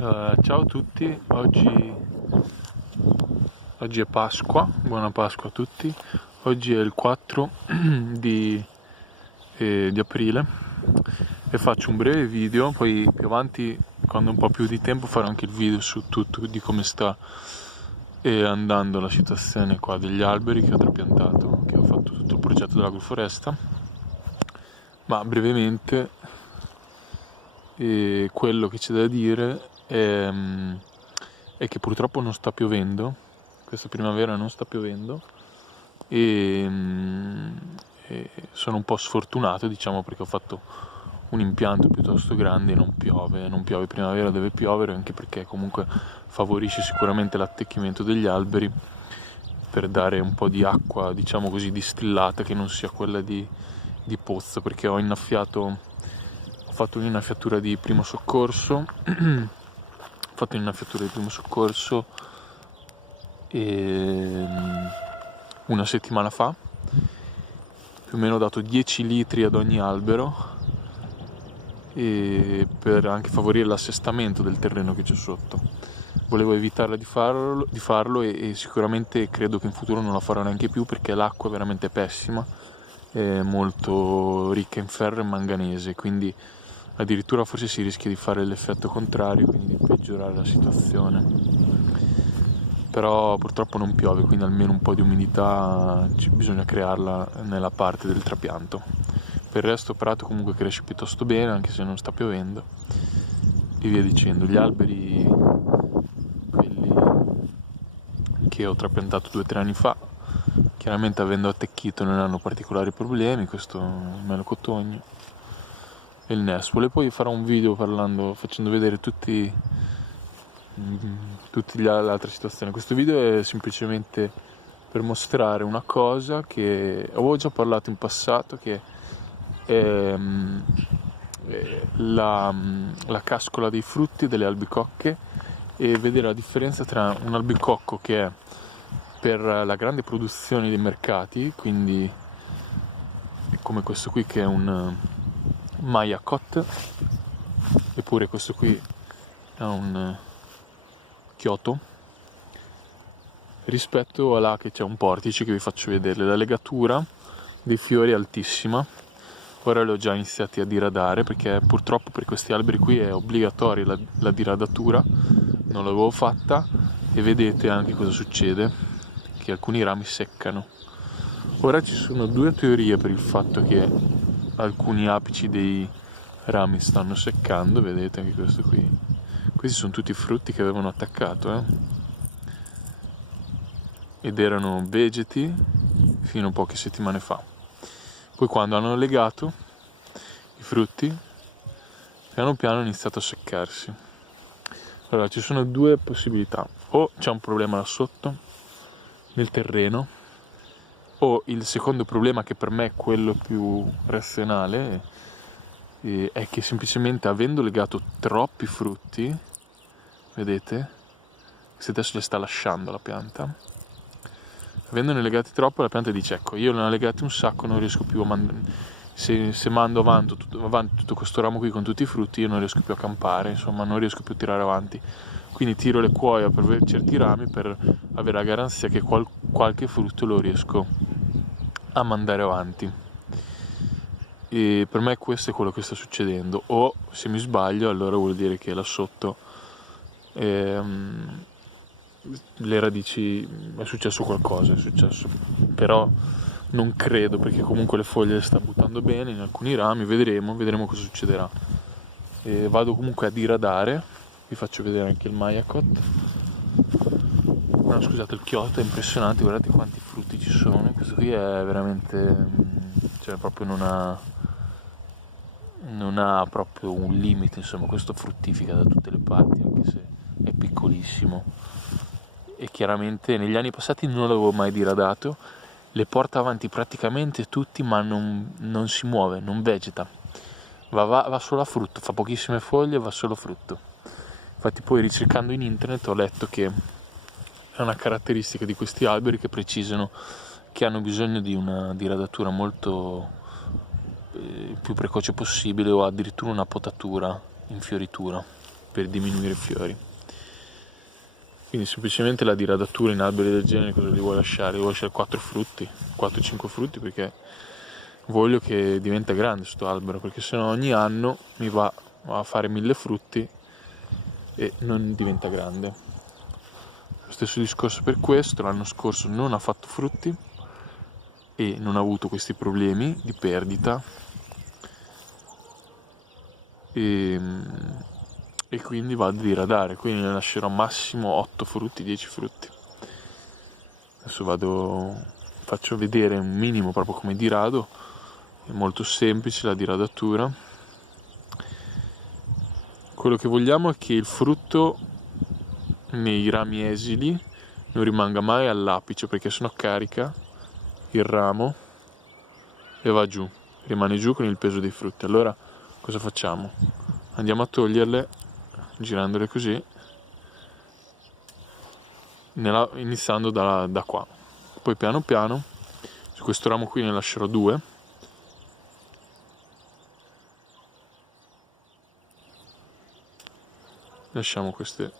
Ciao a tutti, oggi è Pasqua, buona Pasqua a tutti. Oggi è il 4 di aprile e faccio un breve video, poi più avanti, quando ho un po' più di tempo, farò anche il video su tutto, di come sta andando la situazione qua degli alberi che ho trapiantato, che ho fatto tutto il progetto dell'agroforesta. Ma brevemente quello che c'è da dire è che purtroppo non sta piovendo, questa primavera non sta piovendo e sono un po' sfortunato, diciamo, perché ho fatto un impianto piuttosto grande e non piove in primavera, deve piovere, anche perché comunque favorisce sicuramente l'attecchimento degli alberi per dare un po' di acqua, diciamo così, distillata, che non sia quella di pozzo, perché ho fatto un'innaffiatura di primo soccorso una settimana fa, più o meno ho dato 10 litri ad ogni albero e per anche favorire l'assestamento del terreno che c'è sotto. Volevo evitare di farlo e sicuramente credo che in futuro non la farò neanche più, perché l'acqua è veramente pessima, è molto ricca in ferro e manganese, quindi addirittura forse si rischia di fare l'effetto contrario, quindi di peggiorare la situazione. Però purtroppo non piove, quindi almeno un po' di umidità bisogna crearla nella parte del trapianto. Per il resto il prato comunque cresce piuttosto bene, anche se non sta piovendo, e via dicendo. Gli alberi, quelli che ho trapiantato 2 o 3 anni fa, chiaramente avendo attecchito non hanno particolari problemi, questo melocotogno e il nespolo. E poi farò un video facendo vedere tutte le altre situazioni. Questo video è semplicemente per mostrare una cosa che avevo già parlato in passato, che è la cascola dei frutti delle albicocche, e vedere la differenza tra un albicocco che è per la grande produzione dei mercati, quindi come questo qui che è un Mayakot, eppure questo qui è un Kyoto, rispetto a là che c'è un portice che vi faccio vedere. La legatura dei fiori è altissima, ora li ho già iniziati a diradare, perché purtroppo per questi alberi qui è obbligatoria la diradatura, non l'avevo fatta, e vedete anche cosa succede, che alcuni rami seccano. Ora ci sono 2 teorie per il fatto che alcuni apici dei rami stanno seccando, vedete anche questo qui. Questi sono tutti i frutti che avevano attaccato, ed erano vegeti fino a poche settimane fa. Poi quando hanno legato i frutti, piano piano hanno iniziato a seccarsi. Allora ci sono 2 possibilità: o c'è un problema là sotto nel terreno, o il secondo problema, che per me è quello più razionale, è che semplicemente, avendo legato troppi frutti, vedete, se adesso le sta lasciando la pianta, avendone legati troppo, la pianta dice: ecco, io ne ho legati un sacco, non riesco più a se mando avanti tutto questo ramo qui con tutti i frutti, io non riesco più a campare, insomma non riesco più a tirare avanti. Quindi tiro le cuoia per certi rami, per avere la garanzia che qualche frutto lo riesco a mandare avanti. E per me questo è quello che sta succedendo. O se mi sbaglio, allora vuol dire che là sotto le radici è successo qualcosa, però non credo, perché comunque le foglie le sta buttando bene in alcuni rami. Vedremo cosa succederà. Vado comunque a diradare, vi faccio vedere anche il Mayakot. No, scusate, il Kyoto è impressionante, guardate quanti frutti ci sono. Questo qui è veramente, cioè proprio non ha proprio un limite, insomma. Questo fruttifica da tutte le parti, anche se è piccolissimo, e chiaramente negli anni passati non l'avevo mai diradato. Le porta avanti praticamente tutti, ma non si muove, non vegeta, va solo a frutto, fa pochissime foglie, va solo a frutto. Infatti poi, ricercando in internet, ho letto che è una caratteristica di questi alberi che precisano che hanno bisogno di una diradatura molto più precoce possibile, o addirittura una potatura in fioritura. per diminuire i fiori. Quindi semplicemente la diradatura in alberi del genere cosa li vuoi lasciare? Li vuoi lasciare 4-5 frutti, perché voglio che diventa grande sto albero, perché sennò ogni anno mi va a fare 1000 frutti e non diventa grande. Lo stesso discorso per questo, l'anno scorso non ha fatto frutti e non ha avuto questi problemi di perdita e quindi vado a diradare, quindi ne lascerò massimo 8 frutti, 10 frutti. Adesso faccio vedere un minimo proprio come dirado, è molto semplice la diradatura. Quello che vogliamo è che il frutto nei rami esili non rimanga mai all'apice, perché sennò carica il ramo e va giù, rimane giù con il peso dei frutti. Allora cosa facciamo? Andiamo a toglierle girandole così, iniziando da qua. Poi piano piano, su questo ramo qui ne lascerò 2. Lasciamo queste.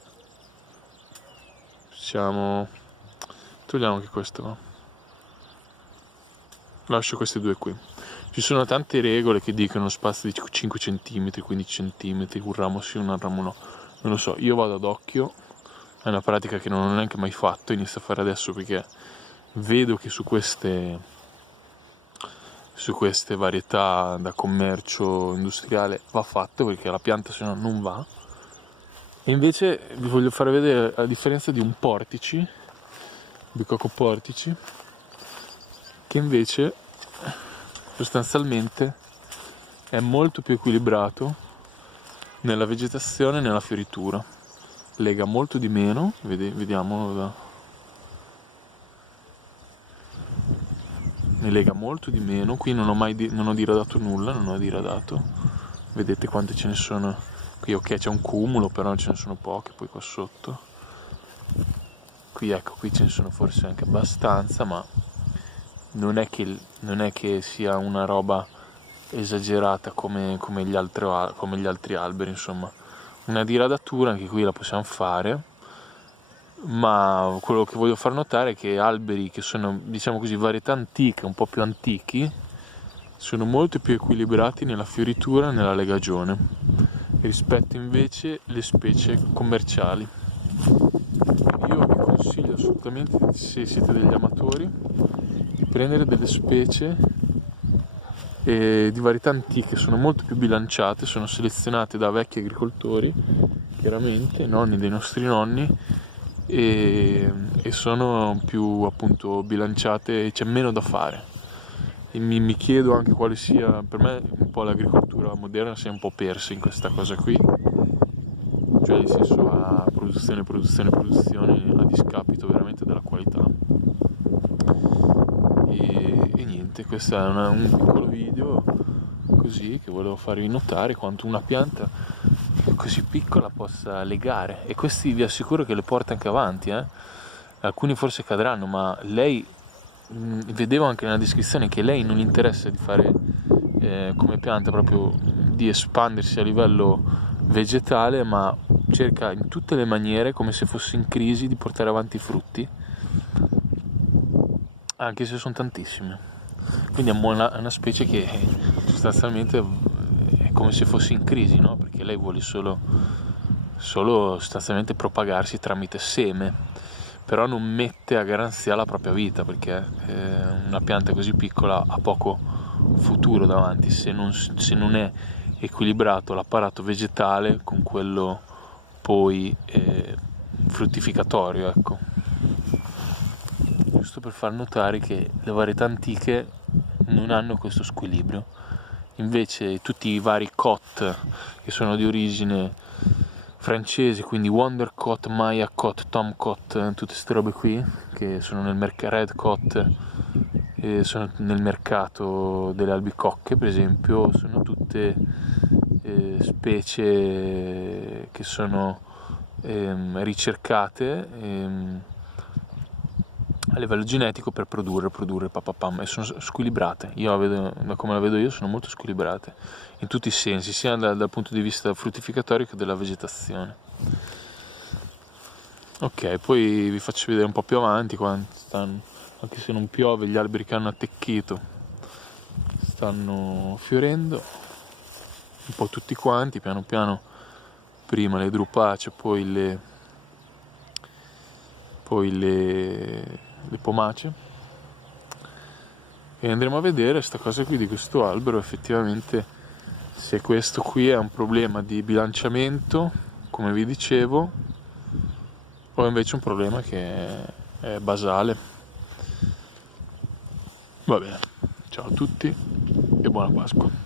Togliamo anche questo qua. Lascio queste 2 qui. Ci sono tante regole che dicono spazio di 5 cm, 15 cm, un ramo sì, un ramo no. Non lo so, io vado ad occhio, è una pratica che non ho neanche mai fatto, inizio a fare adesso perché vedo che su queste varietà da commercio industriale va fatto, perché la pianta se no non va. E invece vi voglio fare vedere la differenza di un portici, bicocco portici, che invece sostanzialmente è molto più equilibrato nella vegetazione e nella fioritura, lega molto di meno, vediamolo ne lega molto di meno. Qui non ho diradato nulla, vedete quante ce ne sono qui. Ok, c'è un cumulo, però ce ne sono poche poi qua sotto. Qui ecco, qui ce ne sono forse anche abbastanza, ma non è che sia una roba esagerata come gli altri alberi, insomma. Una diradatura anche qui la possiamo fare, ma quello che voglio far notare è che alberi che sono, diciamo così, varietà antiche, un po' più antichi, sono molto più equilibrati nella fioritura e nella legagione rispetto invece le specie commerciali. Io vi consiglio assolutamente, se siete degli amatori, di prendere delle specie di varietà antiche, sono molto più bilanciate, sono selezionate da vecchi agricoltori, chiaramente, nonni dei nostri nonni, e sono più appunto bilanciate e c'è meno da fare. E mi chiedo anche quale sia, per me un po' l'agricoltura moderna si è un po' persa in questa cosa qui, cioè nel senso a produzione a discapito veramente della qualità. E niente, questo è un piccolo video così che volevo farvi notare quanto una pianta così piccola possa legare, e questi vi assicuro che le porta anche avanti, alcuni forse cadranno, ma lei, vedevo anche nella descrizione che lei non interessa di fare come pianta proprio di espandersi a livello vegetale, ma cerca in tutte le maniere, come se fosse in crisi, di portare avanti i frutti, anche se sono tantissimi. Quindi è una specie che sostanzialmente è come se fosse in crisi, no? Perché lei vuole solo sostanzialmente propagarsi tramite seme, però non mette a garanzia la propria vita, perché una pianta così piccola ha poco futuro davanti se non è equilibrato l'apparato vegetale con quello poi fruttificatorio, ecco. Giusto per far notare che le varietà antiche non hanno questo squilibrio, invece tutti i vari Cot che sono di origine francese, quindi Wonder Cot, Maya Cot, Tom Cot, tutte queste robe qui che sono nel Red Cot, sono nel mercato delle albicocche per esempio, sono tutte specie che sono ricercate a livello genetico per produrre papapam, e sono squilibrate. Io la vedo, da come la vedo io, sono molto squilibrate in tutti i sensi, sia dal punto di vista fruttificatorio che della vegetazione. Ok, poi vi faccio vedere un po' più avanti, quando stanno, anche se non piove, gli alberi che hanno attecchito stanno fiorendo un po' tutti quanti, piano piano, prima le drupacee, poi le pomacee, e andremo a vedere sta cosa qui di questo albero, effettivamente, se questo qui è un problema di bilanciamento, come vi dicevo, o invece un problema che è basale. Va bene, ciao a tutti e buona Pasqua.